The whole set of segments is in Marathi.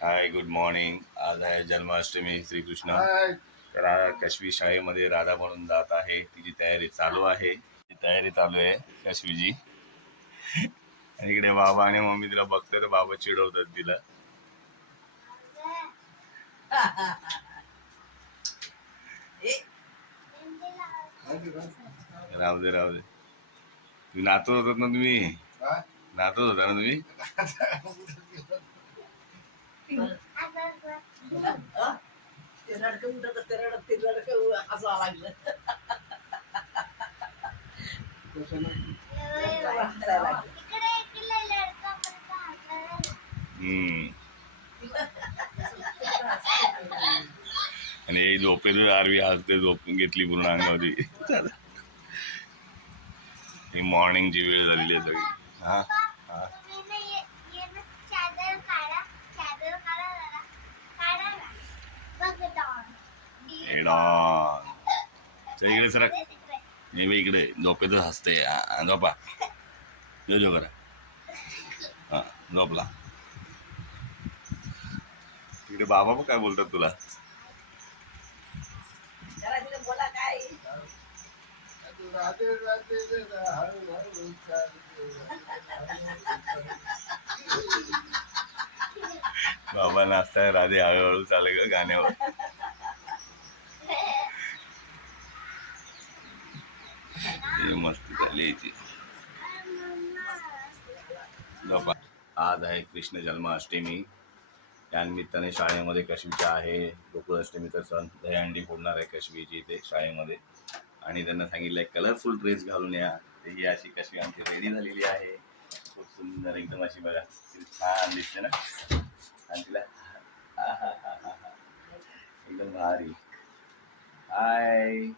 हाय गुड मॉर्निंग आज आहे जन्माष्टमी श्रीकृष्ण. तर कशवी शाळेमध्ये राधा म्हणून जात आहे. तिची तयारी चालू आहे. ती तयारी चालू आहे कशवीची आणि इकडे बाबा आणि मम्मी तिला बघतात तर बाबा चिडवतात तिला. राहू दे राहू दे. तुम्ही नाचत होतात ना तुम्ही? नाचत होता ना तुम्ही? ते रडकं उठत असते रडत ते रडकं हसावं लागलं कशाला? हसायला लागलं. हम्म आणि झोपेतच आरवी हसते झोपून घेतली पूर्ण अंगावरती ही मॉर्निंगची वेळ झालेली आहे सगळी हा हा इकडं. इकडे सर हे मी इकडे. झोपेतच हसते झोपा. जो जो करा हां झोपला. इकडे बाबा पण काय बोलतात तुला? बाबा नाचताय राधे हळूहळू चालेल गाण्यावर. हे मस्ती झाली याची आज आहे कृष्ण जन्माष्टमी. या निमित्ताने शाळेमध्ये कश्मीरच्या आहे. गोकुळाष्टमीचा सण दहीहंडी फोडणार आहे कशवीची इथे शाळेमध्ये. आणि त्यांना सांगितलंय कलरफुल ड्रेस घालून या. ही अशी कशवी आमची रेडी झालेली आहे. खूप सुंदर एकदम अशी बघा छान दिसते ना. आणि तिला एकदम भारी. हाय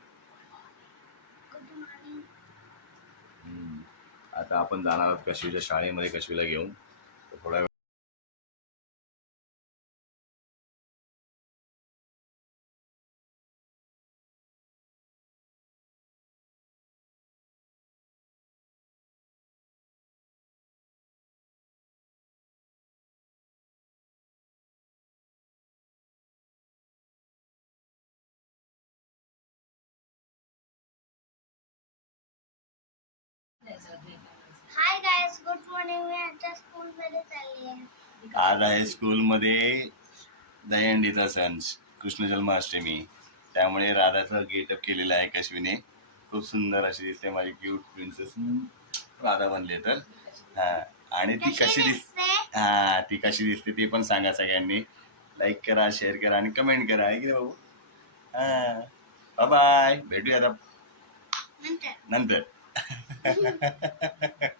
आता आपण जाणार आहोत कशवीच्या शाळेमध्ये कशवीला घेऊन. गुड मॉर्निंग मी आता स्कूल मध्ये चालली आहे. आज आहे स्कूलमध्ये दहीहंडीचा सण कृष्ण जन्माष्टमी. त्यामुळे राधाचं गेटअप केलेलं आहे कशवीने खूप सुंदर अशी दिसते माझी क्यूट प्रिन्सेस राधा बनली तर. हा आणि ती कशी दिसते? हा ती कशी दिसते ती पण सांगा सगळ्यांनी. लाईक करा शेअर करा आणि कमेंट करा. आहे की भाऊ हा. बाय भेटूया आता. नंतर. नंतर.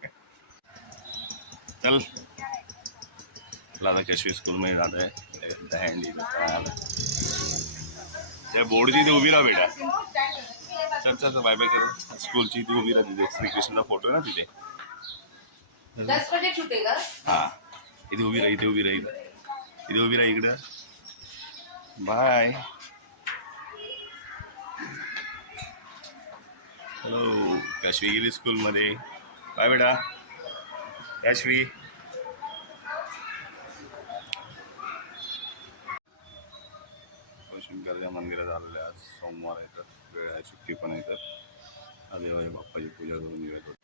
चल कशवी स्कूलमध्ये जात आहे त्या बोर्डची इथे उभी राहा बेटा चल चल बाय बाय कर। स्कूलची इथे उभी राहा तिथे श्रीकृष्णचा फोटो ना तिथे हा इथे उभी राहा इथे उभी राहा इथे इथे उभी राहा इकडं। बाय। हॅलो काशवी गेली स्कूलमध्ये बाय बेटा। काशवी शंकरच्या मंदिरात आलेले आज सोमवार येतात वेळ आहे सुट्टी पण येतात आदिवासी बाप्पाची पूजा करून येत होते.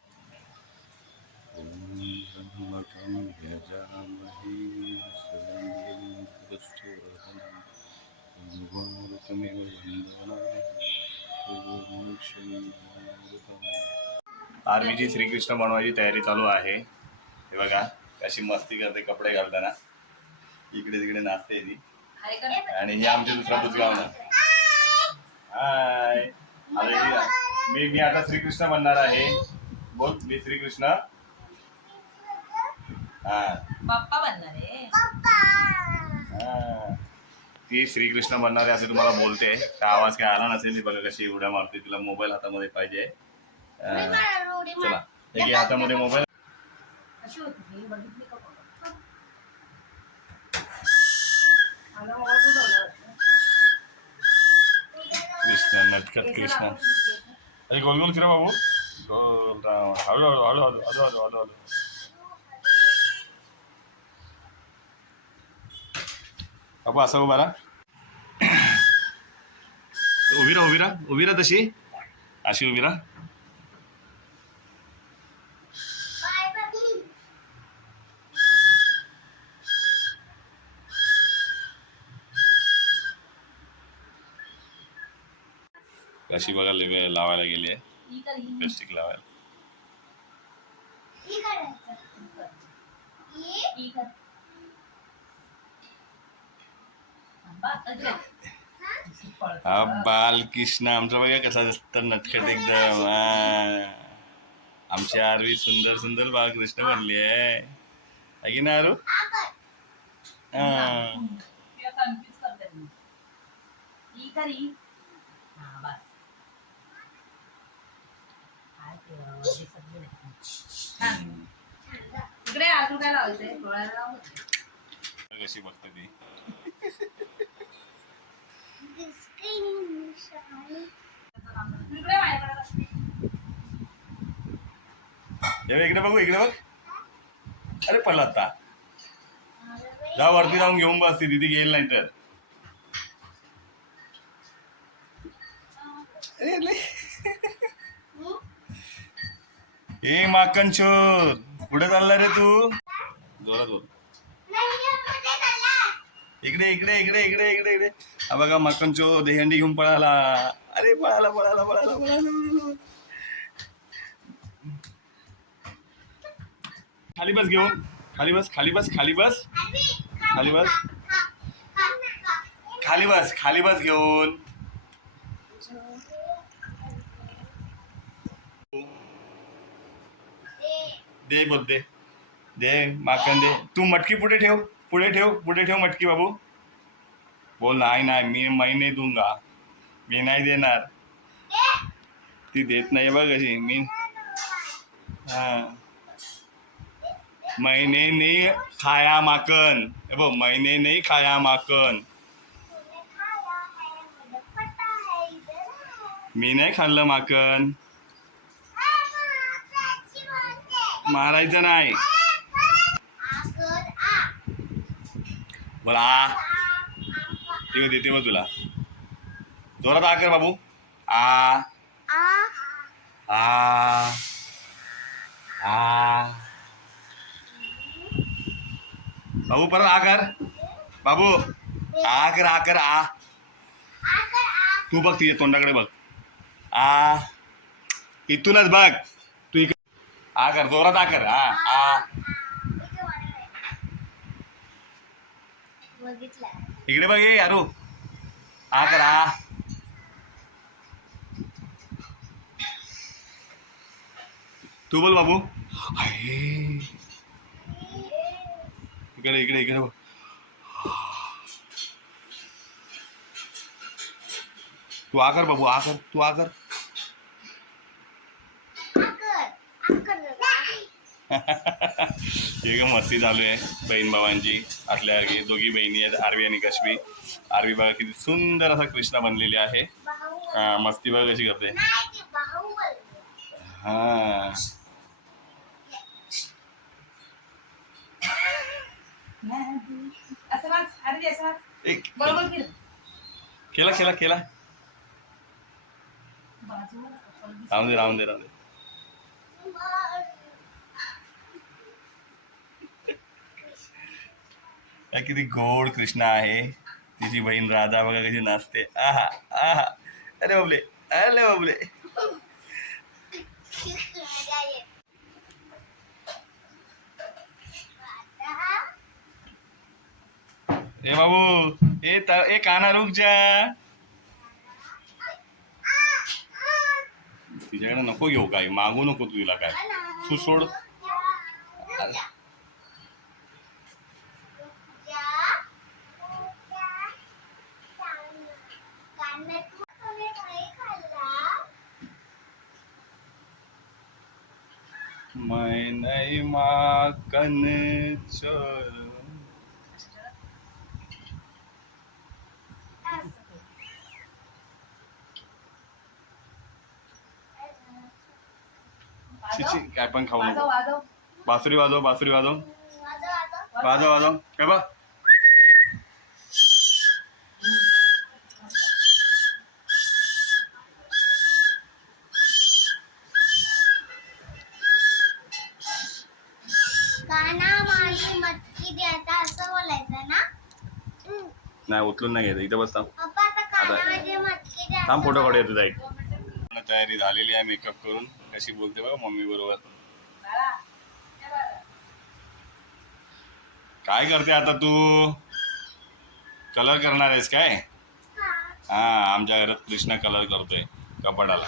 आर्मीची श्रीकृष्ण बनवायची तयारी चालू आहे. हे बघा कशी मस्ती करते कपडे घालताना. इकडे तिकडे नाचते ती. आणि हे आमचे दुसरा बुजगावना हाय आता ही- मी मी आता श्रीकृष्ण बनणार आहे. बोल मी श्रीकृष्ण. हा. बाप्पा बनणार आहे. हा. ती श्रीकृष्ण बनणार आहे असं तुम्हाला बोलते. तर आवाज काय आला नसेल ती बघा कशी उड्या मारते. तिला मोबाईल हातामध्ये पाहिजे. चला. हातामध्ये मोबाईल अशी होती ती बघितली का मला कृष्ण नटकट कृष्ण अरे गोल गोल बाबू. गोल राम हळूहळू हळूहळू हळूहळू हळूहळू बाबा असं उभा राहा. उभी राहा उभी राहा. उभी राहा तशी. अशी उभी राहा. कशी बघा लावायला गेली आहे प्लास्टिक लावायला. हा बालकृष्ण आमचा बघा कसा दिसतो नटखट एकदम. आमची आरवी सुंदर सुंदर बालकृष्ण बनली आहे है की ना आरू? हा. हा बस काय ते राव, हे सगळे नाही. छान. इकडे काय लावायचंय डोळ्याला कशी बघते ती इकडे माझ्याकडे इकडे बघू इकडे बघ. अरे पडला आता जा वरती जाऊन घेऊन बसते दिदी घेईल नाही तर. ए माकन चोर कुठे चालला रे तू? जोरात बोल. इकडे इकडे इकडे इकडे इकडे इकडे. हा बघा मक्कन चोर दहीहंडी घेऊन पळाला. अरे पळाला पळाला पळाला पळाला. खाली बस घेऊन. खाली बस खाली बस खाली बस. खाली बस. खाली बस खाली बस घेऊन. दे बोल दे दे माकन दे. तू मटकी पुढे ठेव पुढे ठेव पुढे ठेव मटकी बाबू. बोल नाही नाही मी मै नाही दूंगा. मी नाही देणार. ती देत नाही बघ अशी मी हा. नाही खाया माकन. हे बघ मैंने नाही खाया माकन. मी नाही खाल्लं माकन. मारायचं नाही. बोला. तेव्हा देते मग तुला. जोरात आ कर बाबू. आ. आ. आ. बाबू परत आ कर. बाबू आ कर आ कर आ. तू बघ तिच्या तोंडाकडे बघ. आ. इथूनच बघ. तू इकडे आ कर जोरात आ कर आ आ इकडे बघ ये यारू. आ कर आ तू बोल बाबू. आहे इकडे इकडे इकडे बघ. तू आ कर बाबू आ कर तू आ ग मस्ती चालू आहे बहीण भावांची आपल्या दोघी बहिणी आहेत आरवी आणि कशबी आरवी बघा किती सुंदर असा कृष्णा बनलेली आहे. मस्ती बघा कशी करते. हा. एक. केलं. केला केला राहून दे राहून दे राहून दे. हा किती गोड कृष्णा आहे. तिची बहीण राधा बघा कशी नाचते. आहा आहा. अरे बाबले अरे बाबले. ए बाबू ए त ए काना रुक जा. तिच्याकडे नको घेऊ काय मागू नको तुला काय. तू सोड. चिची काय पण खाऊ नको. बासुरी वाजव बासरी वाजव. वाजव वाजव. काय बा नाही उचलून नाही घ्यायचं इथं बसता थांब. फोटो काढूया तुझा एक. तयारी झालेली आहे मेकअप करून. कशी बोलते बघा मम्मी बरोबर. काय करते आता तू? कलर करणार आहेस काय? हा. आमच्या घरात कृष्णा कलर करतोय कपाडाला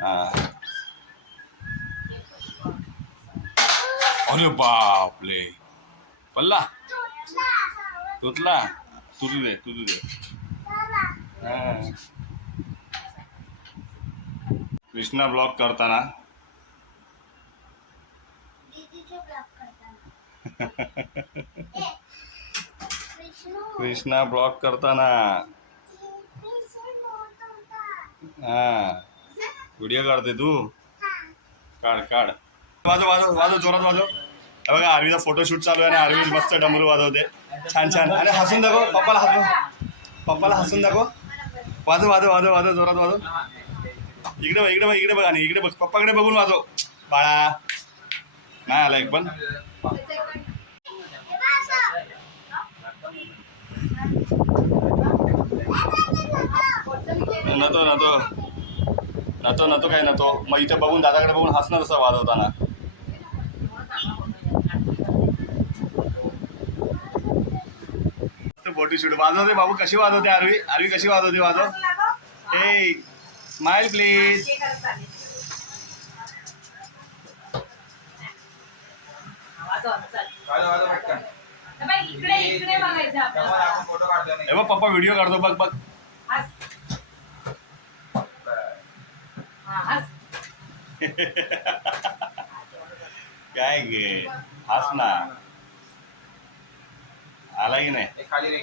हा. अरे बापले पल्ला. तुतला तुझू दे तुझू दे. हा. कृष्णा ब्लॉग करताना. कृष्णा. ब्लॉग करताना. हा. व्हिडिओ काढते तू. काढ काढ. वाजव वाजव वाजव जोरात वाजव. बघा आरवीचा फोटोशूट चालू आहे आणि आरवी मस्त डमरू वाजवते. छान छान. अरे हसून दाखव. पप्पाला हसव पप्पाला हसून दाखव. वाजव वाजव वाजव वाजव जोरात वाजव. इकडे बघ इकडे बघ इकडे बघ आणि इकडे बघ पप्पाकडे बघून वाजव. बाळा. नाही आला एक पण. नतो नतो. नतो नतो काय नतो. मग इथे बघून दादाकडे बघून हसणार असं वाजवताना. फोटो शूट वाजवते बाबू कशी वाजवते आरवी? आरवी कशी वाजवते? वाजव. हे स्माइल प्लीज हे बघ पप्पा व्हिडिओ काढतो बघ बघ. हा. काय गे हस ना आला की नाही खाली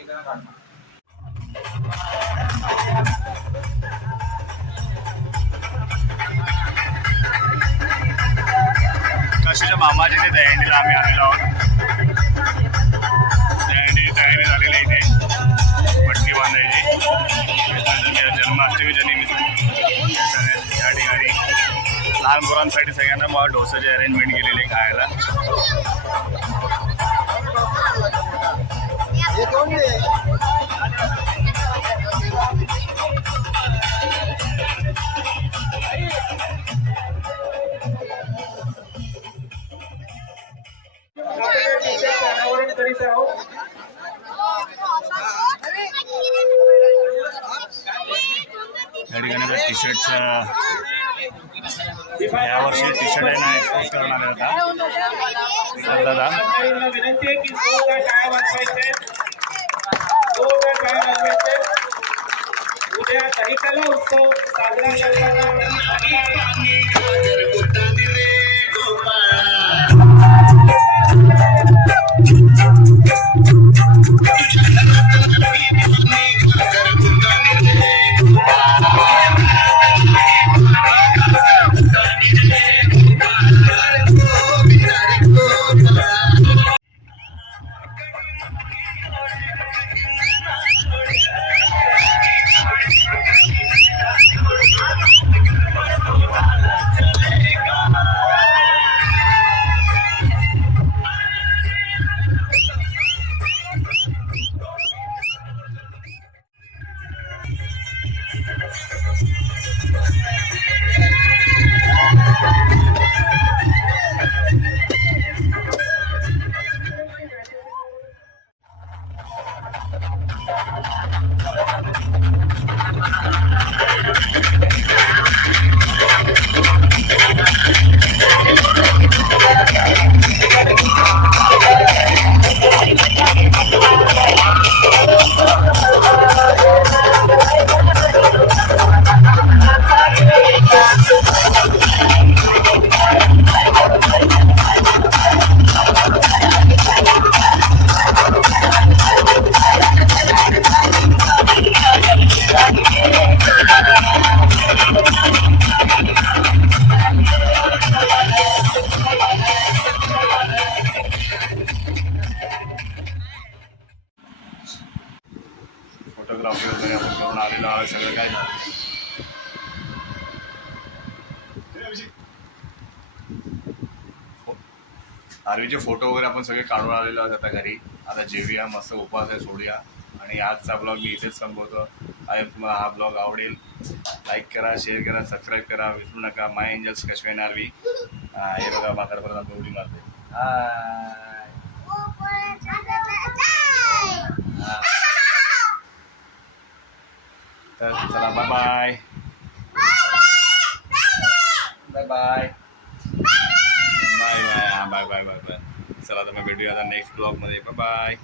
रेखना काढणार मामाची ते दहीहंडीला आम्ही आलेलो आहोत. दहीहंडीची तयारी झालेली आहे इथे. मटकी बांधायची. जन्माष्टमीच्या निमित्त. या ठिकाणी लहान मुलांसाठी सगळ्यांना मग डोसाची अरेंजमेंट केलेली आहे खायला. उद्या उत्सव साजरा करताना आपण सगळे काढून आलेलो आहोत आता घरी. आता जेवूया मस्त उपवास आहे सोडूया. आणि आजचा ब्लॉग मी इथेच संपवतो. आणि तुम्हाला हा ब्लॉग आवडेल. लाईक करा शेअर करा सबस्क्राईब करा. विसरू नका. माय एंजल्स कशा येणार मी हे बघा बाकरपर्यंत बोलून उडी मारते तर चला bye bye bye bye bye bye हा बाय बाय बाय बाय चला आता मग भेटूया आता नेक्स्ट ब्लॉगमध्ये बाय बाय